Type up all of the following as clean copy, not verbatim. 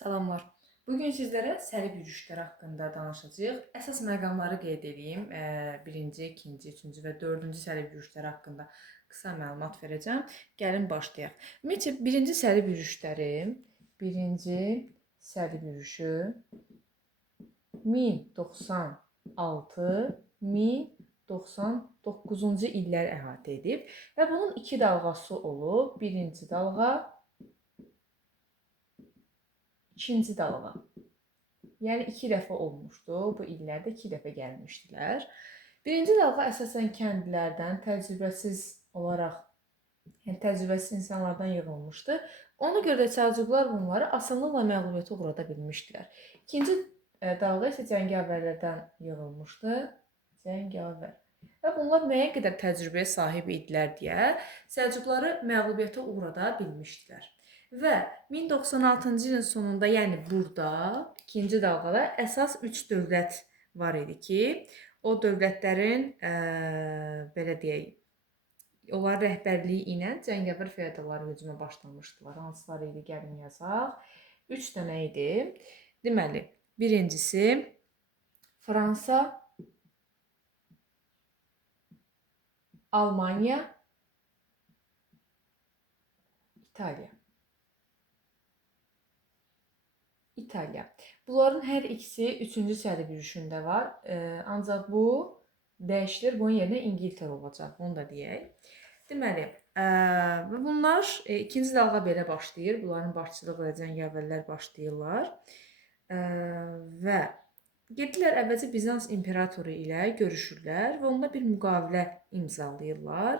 Salamlar. Bugün sizlərə sərib yürüyüşləri haqqında danışacağıq. Əsas məqamları qeyd edeyim. Birinci, ikinci, üçüncü və dördüncü sərib yürüyüşləri haqqında qısa məlumat verəcəm. Gəlin başlayaq. Ümumiyyətlə, birinci sərib yürüyüşü 1096-1099-cu illəri əhatə edib və bunun iki dalğası olub. Birinci dalğa, İkinci dalğa. Yəni iki dəfə olmuşdu. Bu illərdə iki dəfə gəlmişdilər. Birinci dalğa əsasən kəndlərdən təcrübəsiz insanlardan yığılmışdı. Ona görə də Səlcuqlar bunları asanlıqla məğlubiyyətə uğrada bilmişdilər. İkinci dalğa isə cəngavərlərdən yığılmışdı. Və bunlar müəyyən qədər təcrübəyə sahib idilər deyə Səlcuqları məğlubiyyətə uğrada bilmişdilər. Və 1096-cı ilin sonunda, yəni burada, ikinci dalğada əsas 3 dövlət var idi ki, o dövlətlərin, belə deyək, onların rəhbərliyi ilə cəngavər feodallar hücuma başlamışdılar. Hansılar idi, gəlin yazaq. 3 dənə idi. Deməli, birincisi Fransa, Almanya, İtaliya. Bunların hər ikisi 3-cü sərib yürüyüşündə var. Ancaq bu dəyişilir. Bunun yerinə İngiltərə olacaq. Bunu da deyək. Deməli, bunlar ikinci dalğa belə başlayır. Bunların başçılığı ilə cəngavərlər başlayırlar. Və gedirlər əvvəlcə Bizans imperatoru ilə görüşürlər və onda bir müqavilə imzalayırlar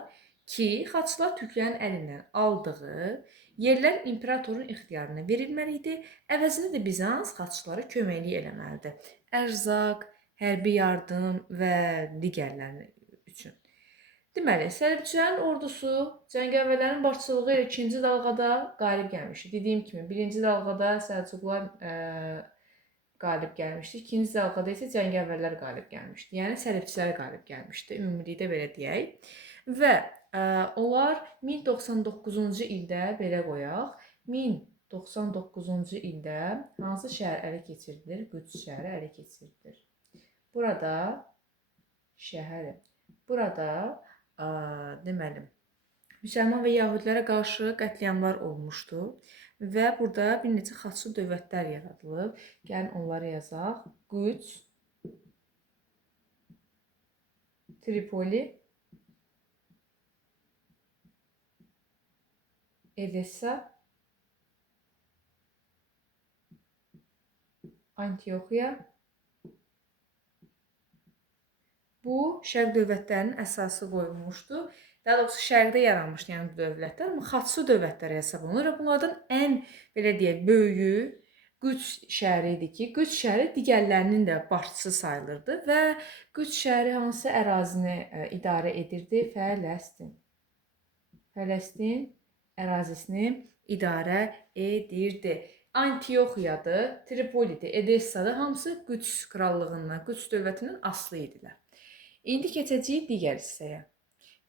ki, xaçlar türklərin əlindən aldığı yerlər imperatorun ixtiyarına verilməli idi. Əvəzində də Bizans xaçlara köməklik eləməlidir. Ərzaq, hərbi yardım və digərləri üçün. Deməli, səribçilərin ordusu cəngavərlərin başçılığı ilə ikinci dalğada qalib gəlmişdi. Dediyim kimi, birinci dalğada Səlcuqlar qalib gəlmişdi. İkinci dalğada isə cəngavərlər qalib gəlmişdi. Yəni səribçilər qalib gəlmişdi. Ümumilikdə belə deyək. Və onlar 1099-cu ildə, belə qoyaq, 1099-cu ildə hansı şəhər ələ keçirilir? Qüds şəhəri ələ keçirilir. Burada deməli, müsəlman və yəhudilərə qarşı qətliamlar olmuşdu və burada bir neçə xaçlı dövlətlər yaradılıb. Gəlin onları yazaq. Qüds, Tripoli, Edessa, Antioxiya. Bu şərq dövlətlərinin əsası qoyulmuşdu. Daha doğrusu şərqdə yaranmışdı, yəni bu dövlətlər, amma xaçlı dövlətlər hesab olunur və bunlardan ən, belə deyək, böyüyü Qüds şəhəri idi ki, Qüds şəhəri digərlərinin də başçısı sayılırdı və Qüds şəhəri hansı ərazini idarə edirdi? Fələstin ərazisini idarə edirdi. Antioxiyadır, Tripolidir, Edessadır, hamısı Qüds krallığından, Qüds dövlətindən asılı idilər. İndi keçəcəyik digər hissəyə.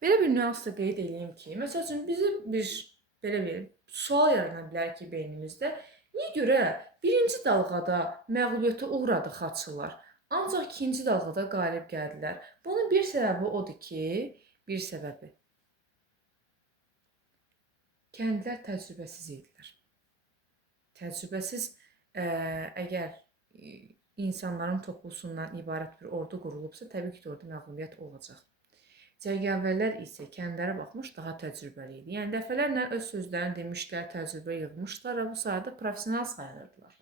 Belə bir nüans da qeyd edeyim ki, məsəl üçün bizim belə bir sual yarana bilər ki beynimizdə, niyə görə birinci dalğada məğlubiyyətə uğradı xaçlılar, ancaq ikinci dalğada qalib gəldilər? Bunun bir səbəbi odur ki, kəndlər təcrübəsiz idilər. Təcrübəsiz əgər insanların toplusundan ibarət bir ordu qurulubsa, təbii ki, orada məğlubiyyət olacaq. Cəngavərlər isə kəndlərə baxmış daha təcrübəli idi. Yəni, dəfələrlə öz sözlərini demişlər, təcrübə yığmışlar və bu sayədə profesional sayılırdılar.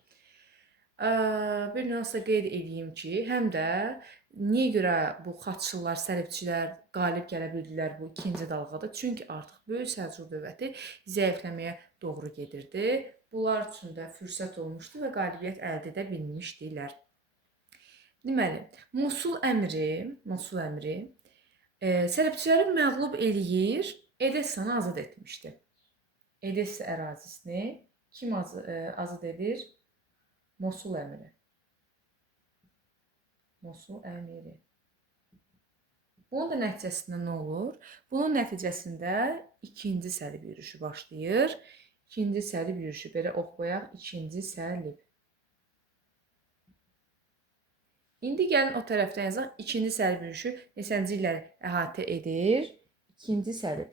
Bir nüans da qeyd edeyim ki, həm də niyə görə bu xaçlılar, səribçilər qalib gələ bildilər bu ikinci dalğada? Çünki artıq böyük Səlcuq dövləti zəifləməyə doğru gedirdi. Bunlar üçün də fürsət olmuşdu və qalibiyyət əldə edə bilmişdilər. Deməli, Mosul əmri səribçiləri məğlub eləyir, Edessanı azad etmişdi. Edessa ərazisini kim azad edir? Mosul əmiri. Bunun da nəticəsində nə olur? Bunun nəticəsində ikinci sərib yürüyüşü başlayır. İkinci səlib yürüşü. Belə oxuyaq. İkinci səlib. İndi gəlin o tərəfdən yazaq. İkinci səlib yürüşü neçənci illəri əhatə edir? İkinci səlib.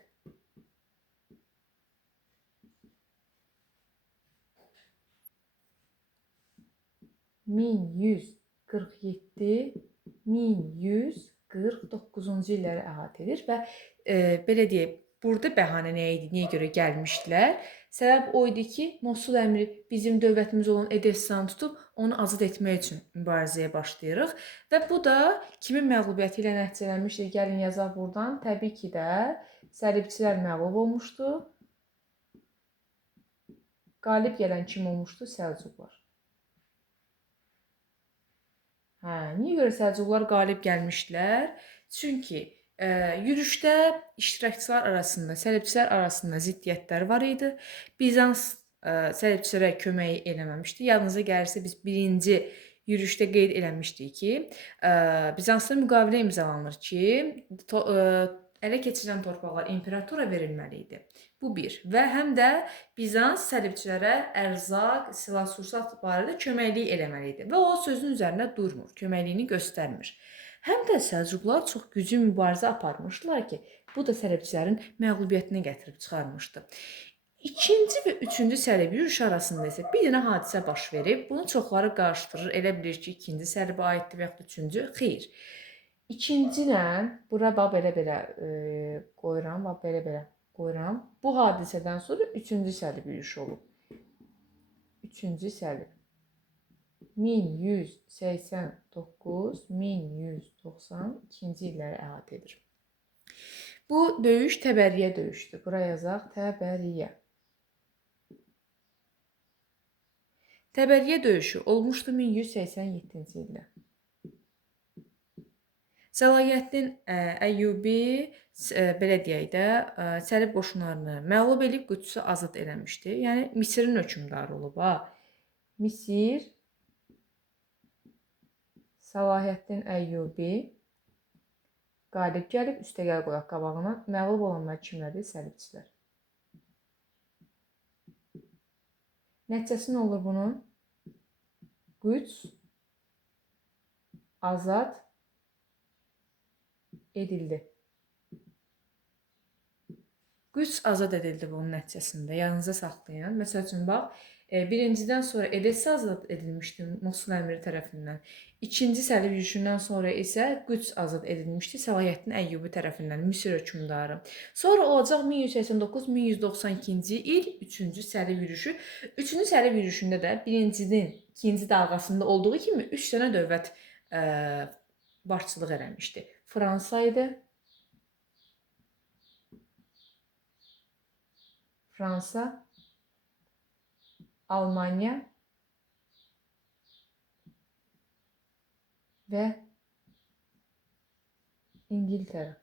1147-1149-cu illəri əhatə edir və belə deyək, burada bəhanə nə idi, niyə görə gəlmişdilər? Səbəb o idi ki, Mosul əmri bizim dövlətimiz olan Edessanı tutub onu azad etmək üçün mübarizəyə başlayırıq və bu da kimin məğlubiyyəti ilə nəticələnmişdir? Gəlin yazaq buradan. Təbii ki də səlibçilər məğlub olmuşdu. Qalib gələn kim olmuşdu? Səlcuqlar. Niyə görə Səlcuqlar qalib gəlmişdilər? Çünki yürüşdə iştirakçılar arasında, səlibçilər arasında ziddiyyətlər var idi. Bizans səlibçilərə kömək eləməmişdi. Yadınıza gəlirsə biz birinci yürüşdə qeyd eləmişdik ki, Bizansla müqavilə imzalanır ki, ələ keçirilən torpaqlar imperatora verilməli idi. Bu bir. Və həm də Bizans səlibçilərə ərzaq, silah-sursat barədə köməklik eləməli idi. Və o sözün üzərində durmur, köməkliyini göstərmir. Həm də Səlcuqlar çox güclü mübarizə aparmışdılar ki, bu da səlibçilərin məğlubiyyətinə gətirib çıxarmışdı. İkinci və üçüncü səlib yürüyüşü arasında isə bir dənə hadisə baş verib. Bunu çoxları qarışdırır. Elə bilir ki, ikinci səlibə aiddir və yaxud üçüncü. Xeyr. İkincinə, bura bax belə-belə qoyuram, bax belə-belə qoyuram. Bu hadisədən sonra üçüncü səlib yürüyüşü olub. Üçüncü səlib. 1189-1192-ci illəri əhatə edir. Bu döyüş Təbəriyyə döyüşüdür. Bura yazaq, Təbəriyyə. Təbəriyyə döyüşü olmuşdu 1187-ci ildə. Səlahiyyətdin Əyyubi, belə deyək də, səlib qoşunlarını məğlub edib Qüdsü azad eləmişdi. Yəni, Misirin hökmdarı olub. Misir, Səlahiyyətdin Əyyubi qalib gəlib, üstəgəl qoyaq qabağına. Məğlub olanlar kimlərdir? Səlibçilər. Nəticəsi nə olur bunun? Qüds azad edildi. Qüds azad edildi bunun nəticəsində. Yanınıza saxlayın. Məsəl üçün, bax, birincidən sonra Edessa azad edilmişdi Mosul əmiri tərəfindən. İkinci səlib yürüyüşündən sonra isə Qüds azad edilmişdi Səlahiyyəttin Əyyubi tərəfindən, Misir hökmdarı. Sonra olacaq 1189-1192-ci il üçüncü səlib yürüyüşü. Üçüncü səlib yürüyüşündə də birincinin ikinci dalğasında olduğu kimi 3 dənə dövlət başçılıq eləmişdi. Fransa idi. Fransa, Almanya və İngiltərə.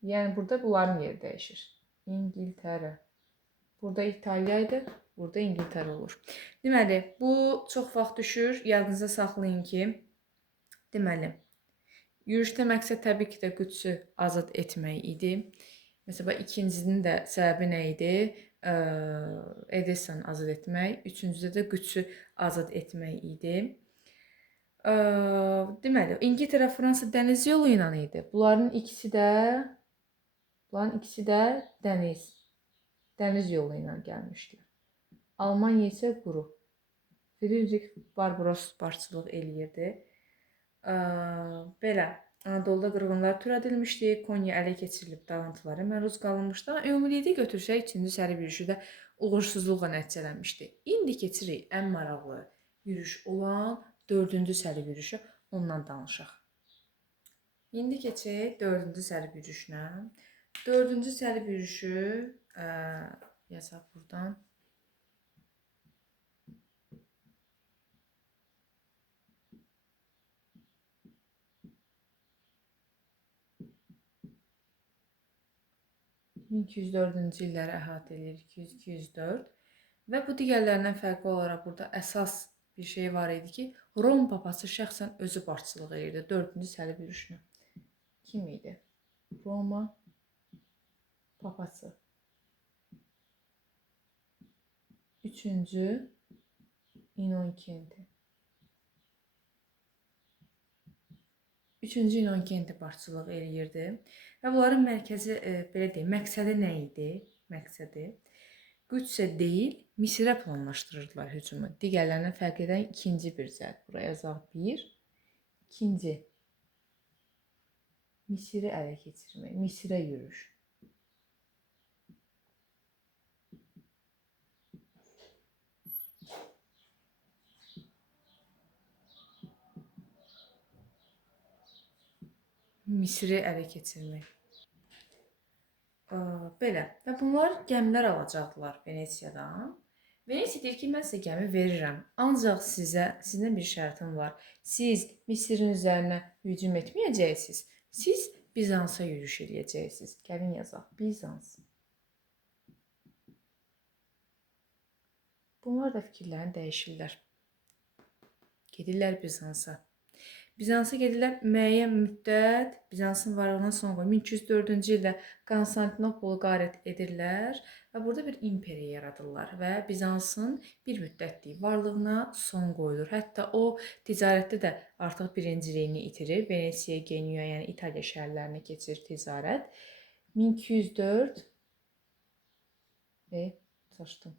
Yəni, burada bunların yeri dəyişir. İngiltərə. Burada İtaliya idi, burada İngiltərə olur. Deməli, bu çox vaxt düşür. Yadınıza saxlayın ki, deməli, yürüyüşdə məqsəd təbii ki də Qüdsü azad etmək idi. Məsələn, ikincinin də səbəbi nə idi? Edessanı azad etmək. Üçüncüdə də Qüdsü azad etmək idi. Deməli, İngiltərə, Fransa dəniz yolu ilə idi. Bunların ikisi də dəniz yolu ilə gəlmişdilər. Almanya isə quru. Friedrich Barbaros başçılıq eləyirdi. Belə, Anadoluda qırğınlar törədilmişdi, Konya ələ keçirilib dağıntılara məruz qalınmışdı. Ümumilikdə götürsək, ikinci səlib yürüyüşü də uğursuzluqla nəticələnmişdi. İndi keçirik ən maraqlı yürüyüş olan dördüncü səlib yürüyüşü, ondan danışaq. İndi keçək dördüncü səlib yürüyüşünə. Dördüncü səlib yürüyüşü, yazaq buradan. (1204-cü illəri əhatə edir, 200-204) və bu digərlərindən fərqli olaraq burada əsas bir şey var idi ki, Rom papası şəxsən özü başçılıq edirdi dördüncü səlib yürüyüşünə. Kim idi? Roma papası. 3-cü İnokenti. 3-cü İnokenti başçılıq eləyirdi. Və bunların mərkəzi, belə deyim, məqsədi nə idi? Məqsədi Qüdsə deyil, Misirə planlaşdırırdılar hücumu. Digərlərindən fərq edən ikinci bir cəhət. Buraya yazaq 1. İkinci, Misiri ələ keçirmək, Misirə yürüş. Misiri ələ keçirmək. Belə. Və bunlar gəmilər alacaqdılar Venesiyadan. Venesiya deyir ki, mən sizə gəmi verirəm. Ancaq sizdən bir şərtim var. Siz Misirin üzərinə hücum etməyəcəksiniz. Siz Bizansa yürüş edəcəksiniz. Gəlin yazaq. Bizans. Bunlar da fikirlərini dəyişirlər. Gedirlər Bizansa. Bizansa gedirlər müəyyən müddət, Bizansın varlığına son qoyur. 1204-cü ildə Konstantinopolu qarət edirlər və burada bir imperiya yaradırlar və Bizansın bir müddətlik varlığına son qoyulur. Hətta o ticarətdə də artıq birinciliyini itirir. Venesiya, Genuya, yəni İtaliya şəhərlərinə keçir ticarət. 1204 çaşdım.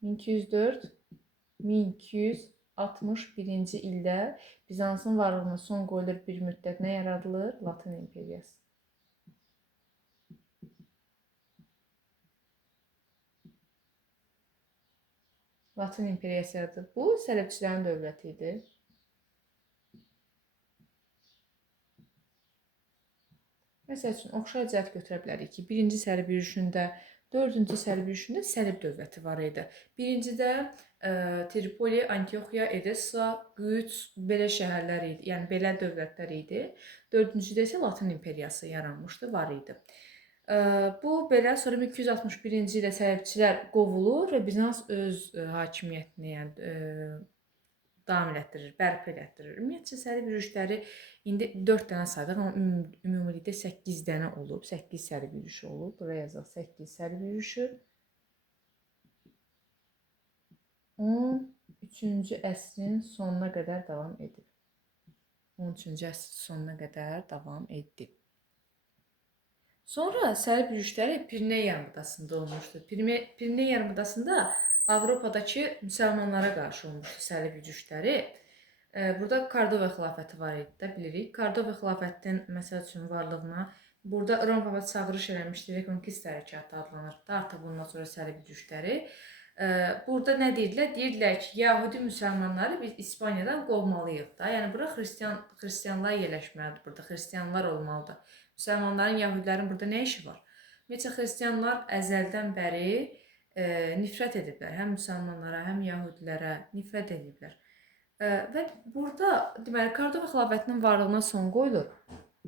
1204 1261-ci ildə Bizansın varlığına son qoyulur, bir müddət nə yaradılır? Latın imperiyası. Latın imperiyası yaradılır. Bu Sələbçilərin dövləti idi. Məsəl üçün, oxşar cəhət götürə bilərik ki, birinci Səlib yürüşündə, dördüncü Səlib yürüşündə Səlib dövləti var idi. Birincidə Tripoli, Antioxiya, Edessa, Qüds, belə şəhərlər idi, yəni belə dövlətlər idi. Dördüncüdə isə Latın imperiyası yaranmışdı, var idi. Bu belə sonra 1261-ci ildə Səlibçilər qovulur və Bizans öz hakimiyyətini, yəni davam elətdirir, bərpa elətdirir. Ümumiyyətcə Səlib yürüşləri indi 4 dənə saydıq, amma ümumilikdə 8 dənə olub, 8 Səlib yürüşü olub. Buraya yazaq 8 Səlib yürüşü. 13-cü əsrin sonuna qədər davam edib. 13-cü əsrin sonuna qədər davam edib. Sonra Səlib yürüşləri Piriney yarımadasında olmuşdu. Piriney yarımadasında Avropadakı müsəlmanlara qarşı olmuşdu Səlib yürüşləri. Burada Kordova xilafəti var idi də, bilirik. Kordova xilafətinin məsəl üçün varlığına burada Rom papası çağırış eləmişdi, Reconquista hərəkatı adlanır. Artıq bundan sonra Səlib yürüşləri. Burada nə deyirdilər? Deyirdilər ki, Yahudi müsəlmanları biz İspaniyadan qovmalıyıq da. Yəni bura xristianlar yerləşməlidir, burada xristianlar olmalıdır. Müsəlmanların, Yahudilərin burada nə işi var? Ümumiyyətcə xristianlar əzəldən bəri nifrət ediblər. Həm müsəlmanlara, həm Yahudilərə nifrət ediblər. Və burada deməli Kordova xilafətinin varlığına son qoyulur.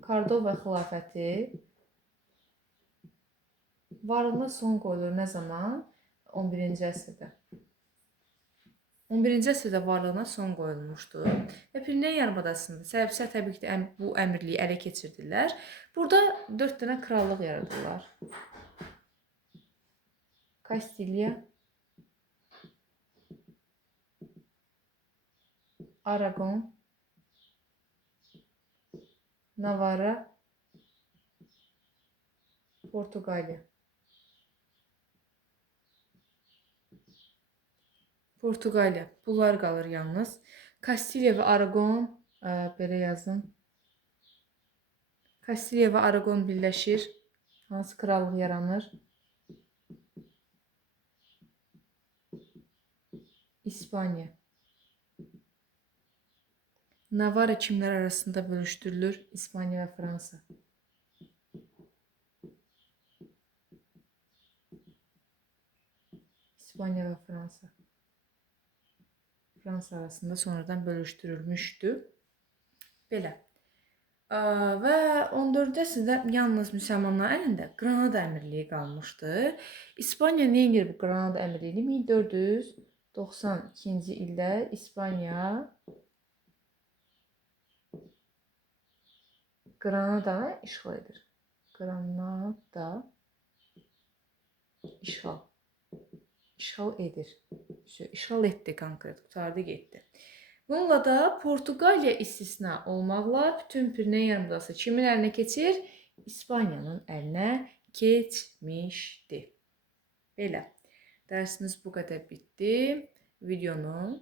Kordova xilafəti varlığına son qoyulur nə zaman? 11-ci əsrdə. 11-ci əsrdə varlığına son qoyulmuşdu. Və Piriney yarımadasında Səlibçilər təbii ki, bu əmirliyi ələ keçirdilər. Burada 4 dənə krallıq yaradırlar. Kastilya, Aragon, Navarra, Portuqaliya. Portuqaliya. Bunlar qalır yalnız. Kastilya və Aragon, belə yazın. Kastilya və Aragon birləşir. Hansı krallıq yaranır? İspaniya. Navarra kimlər arasında bölüşdürülür? İspaniya və Fransa. İspaniya və Fransa. Fransa arasında sonradan bölüşdürülmüşdü. Belə. Və 14-cü əsrdə yalnız müsəlmanların əlində Granada əmirliyi qalmışdı. İspaniya nə edir bu Granada əmirliyini? 1492-ci ildə İspaniya Granadanı işğal edir. Granada işğal. işğal edir. İşğal etdi konkret, qurtardı getdi. Bununla da Portuqaliya istisna olmaqla bütün Pireneya yarımadası kimin əlinə keçir? İspaniyanın əlinə keçmişdi. Belə. Dərsimiz bu qədər bitdi. Videonu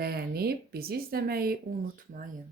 bəyənib bizi izləməyi unutmayın.